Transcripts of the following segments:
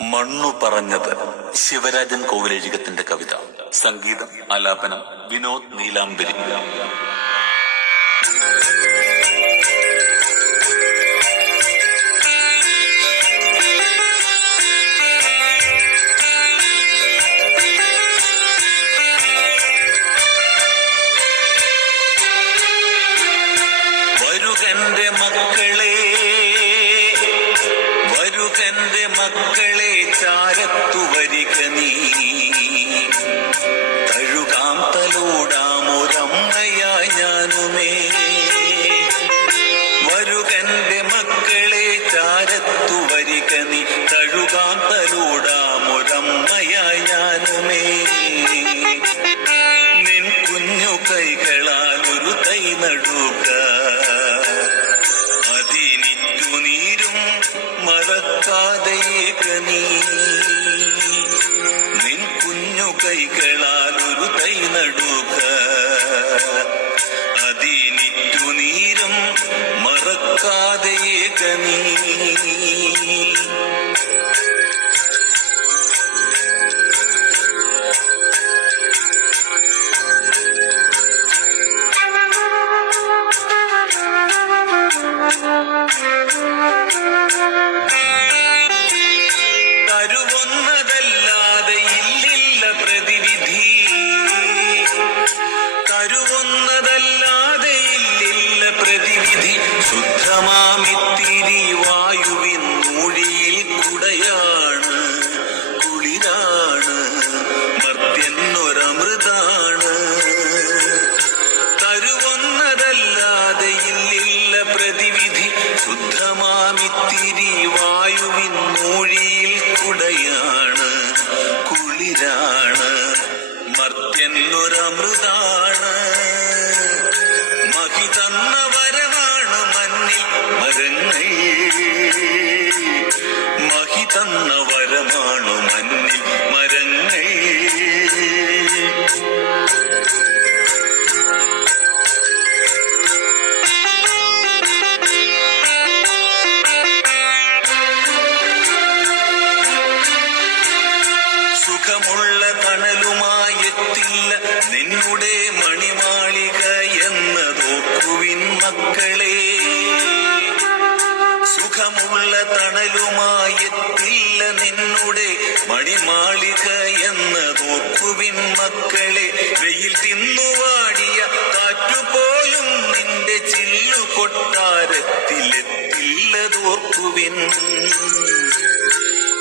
മണ്ണു പറഞ്ഞത് ശിവരാജൻ കോവിലഴികത്തിന്റെ കവിത. സംഗീതം ആലാപനം വിനോദ് നീലാംബരി. വരുകന്റെ മക്കളെ, വരുകന്റെ മക്കളെ, ചാരത്തു വരിക നീ. തഴുകാം തലോടാമൊരമ്മയായി ഞാനുമേ. വരുകന്റെ മക്കളെ, ചാരത്തു വരിക നീ. തഴുകാം തലോടാമൊരമ്മയായി ഞാനുമേ. നിൻ കുഞ്ഞു കൈകളാൽ ഒരു തൈ നടുക, നീരും മറക്കാതെയേക നീ. നിൻ കുഞ്ഞു കൈകളാൽ ഒരു തൈ നടുക, അതിനിറ്റു നീരും മറക്കാതെയേക നീ. തരുവൊന്നതല്ലാതെ ഇല്ലില്ല പ്രതിവിധി, തരുവൊന്നതല്ലാതെ ഇല്ലില്ല പ്രതിവിധി. ശുദ്ധമാമിത്തിരി വായുവിൻ മൂഴിയിൽ കുടയാണ്, കുളിരാണ്, മർത്യന്നൊരമൃതാണ്. തരുവൊന്നതല്ലാതെ ഇല്ലില്ല പ്രതിവിധി. ശുദ്ധമാമിത്തിരി വായുവിൻ മൂഴിയിൽ കുടയാണ്, കുളിരാണ്, മർത്യന്നൊരമൃതാണ്. മഹി തന്ന വരമാണ് മണ്ണിൽ മരങ്ങൾ, മഹി തന്ന വരമാണ് മണ്ണിൽ മരങ്ങൾ. സുഖമുള്ള തണലുമായെത്തില്ല നിന്നുടെ മണിമാളിക എന്നതോർക്കുവിൻ മക്കളെ. സുഖമുള്ള തണലുമായെത്തില്ല നിന്നുടെ മണിമാളിക എന്നതോർക്കുവിൻ മക്കളെ. വെയിൽ തിന്നുവാടിയ കാറ്റുപോലും നിന്റെ ചില്ലു കൊട്ടാരത്തിലെത്തില്ലതോർക്കുവിൻ.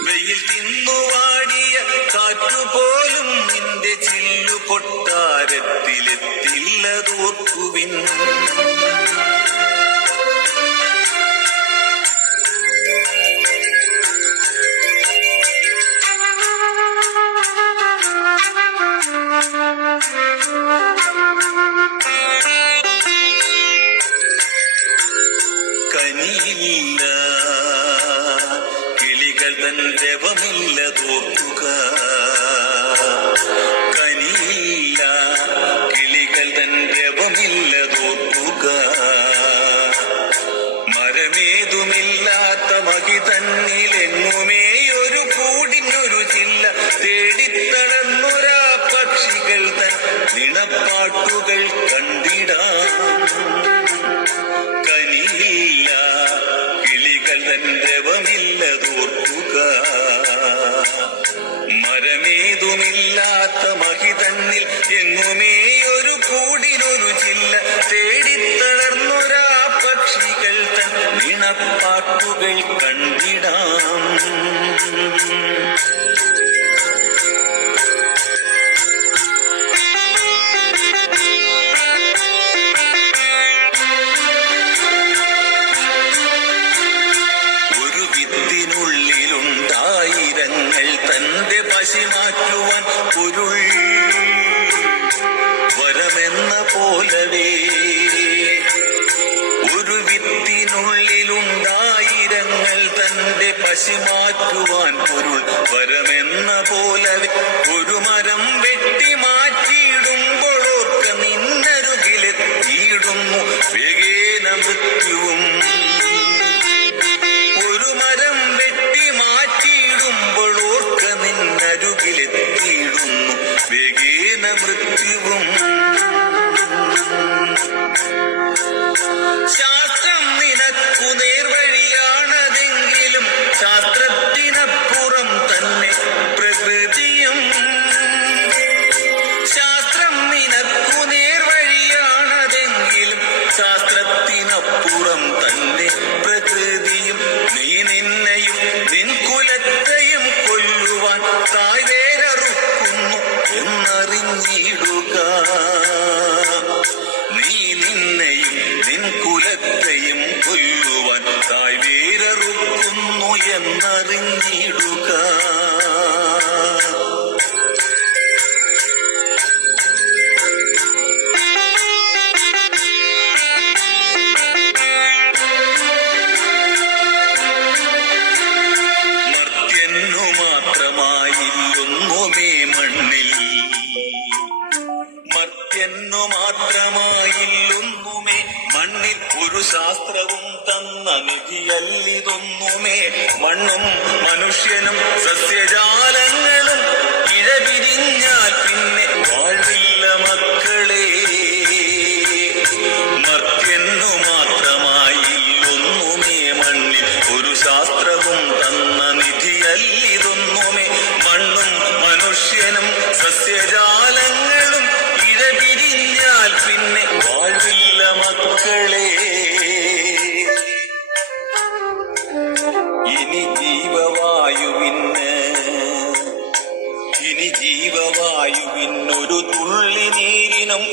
വെയിൽ തിന്നുവാടിയ കാറ്റുപോലും നിന്റെ ചില്ലു കൊട്ടാരത്തിലെത്തില്ലതോർക്കുവിൻ. കനിയില്ല കിളികൾ തൻ രവമില്ലതോർക്കുക, കനിയില്ല കിളികൾ തൻ രവമില്ലതോർക്കുക. മരമേതുമില്ലാത്ത മഹി തന്നിലെങ്ങുമേ ഒരു കൂടിനൊരു ചില്ല തേടിത്തടന്നൊരാ പക്ഷികൾ തൻ നിണപ്പാട്ടുകൾ കണ്ടിടാം. കനിയില്ല കിളികൾ തൻ രവമില്ലതോർക്കുക, മരമേതുമില്ലാത്ത മഹി തന്നിൽ എങ്ങുമേ ഒരു കൂടിനൊരു ചില്ല തേടിത്തളർന്നൊരാ പക്ഷികൾ തൻ നിണപ്പാട്ടുകൾ കണ്ടിടാം. വിത്തിനുള്ളിലുണ്ടായിരങ്ങൾ തന്റെ പശി മാറ്റുവാൻ പൊരുൾ വരമെന്ന പോലവേ. ഒരു വിത്തിനുള്ളിലുണ്ടായിരങ്ങൾ തന്റെ പശി മാറ്റുവാൻ പൊരുൾ വരമെന്ന പോലവേ. ഒരു മരം വെട്ടി മാറ്റിയിടുമ്പോഴോർക്ക നിന്നരുകിലെത്തിയിടുന്നു വേഗേന മൃത്യുവും. ഒരു മരം വെട്ടി മാറ്റിയിടുമ്പോൾ വേഗേന മൃത്യുവും. ശാസ്ത്രം നിനക്കു നേർവഴിയാണതെങ്കിലും ശാസ്ത്രത്തിനപ്പുറം തന്നെ പ്രകൃതിയും. ശാസ്ത്രം നിനക്കു നേർവഴിയാണതെങ്കിലും ശാസ്ത്രത്തിനപ്പുറം തന്നെ പ്രകൃതിയും. നീ നിന്നെയും നിൻ കുലത്തെയും കൊല്ലുവാൻ തായ്വേരറുക്കുന്നു എന്നറിഞ്ഞിടുക. നീ നിന്നെയും നിൻ കുലത്തെയും കൊല്ലുവാൻ തായ്വേരറുക്കുന്നു എന്നറിഞ്ഞിടുക. മർത്യന്നു മാത്രമായില്ലൊന്നുമേ മണ്ണിൽ ഒരു ശാസ്ത്രവും തന്ന നിധിയല്ലിതൊന്നുമേ. മണ്ണും മനുഷ്യനും സസ്യജാലങ്ങളും ഇഴപിരിഞ്ഞാൽ പിന്നെ വാഴ്വില്ല മക്കളെ. മർത്യന്നു മാത്രമായില്ലൊന്നുമേ മണ്ണിൽ ഒരു ശാസ്ത്രവും തന്ന നിധിയല്ലിതൊന്നുമേ. മണ്ണും മനുഷ്യനും സസ്യജാലങ്ങളും ഇഴപിരിഞ്ഞാൽ പിന്നെ വാഴ്വില്ല മക്കളെ. ഇനി ജീവവായുവിനൊരു തുള്ളി നീരിനും